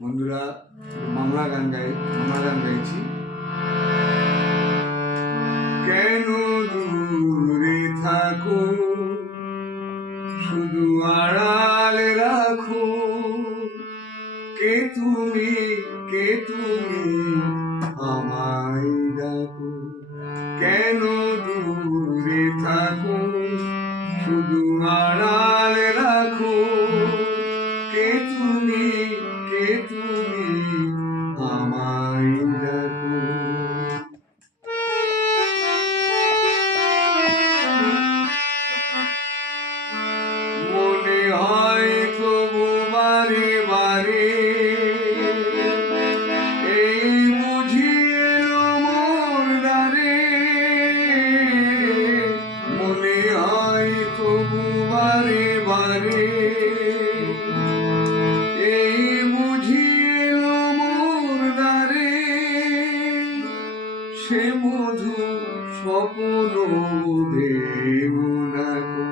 বন্ধুরা বাংলা গান গাইছি। কেন দূরে থাকো, শুধু আড়ালে রাখো, কে তুমি আমায় ডাকো। কেন দূরে থাকো, শুধু আড়ালে রাখো, কে তুমি আমায় ডাকো। মনে হয় তবু বারে বারে এই বুঝি এলো মোর দ্বারে। মনে হয় তবু বারে বারে এই বুঝি এলো মোর দ্বারে। সে মধু স্বপ্ন দেব না গো।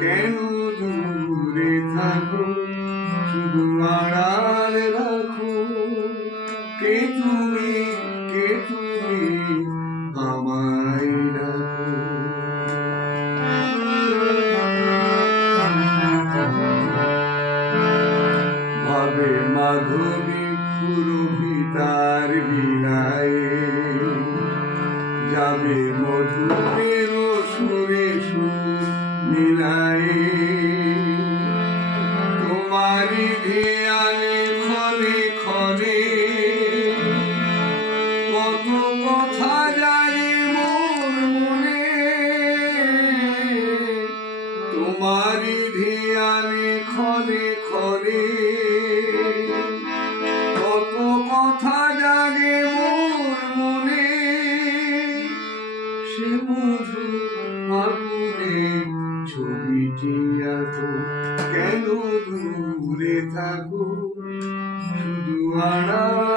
কেন দূরে থাকো, শুধু আড়ালে রাখো, কে তুমি আমায় ডাকো। ভাবে মাধবী পুরোহিতার বিলায়, যাবে মধুরের সুরে সুর মিলায়। তোমারি ধ্যানে ক্ষণে ক্ষণে কত কথা জাগে মোর মনে। তোমারি ধ্যানে ক্ষণে ক্ষণে কত কথা জাগে মোর মনে। সে মধু আগুনে ছবিটি আঁকো। কেন দূরে থাকো, শুধু আড়ালে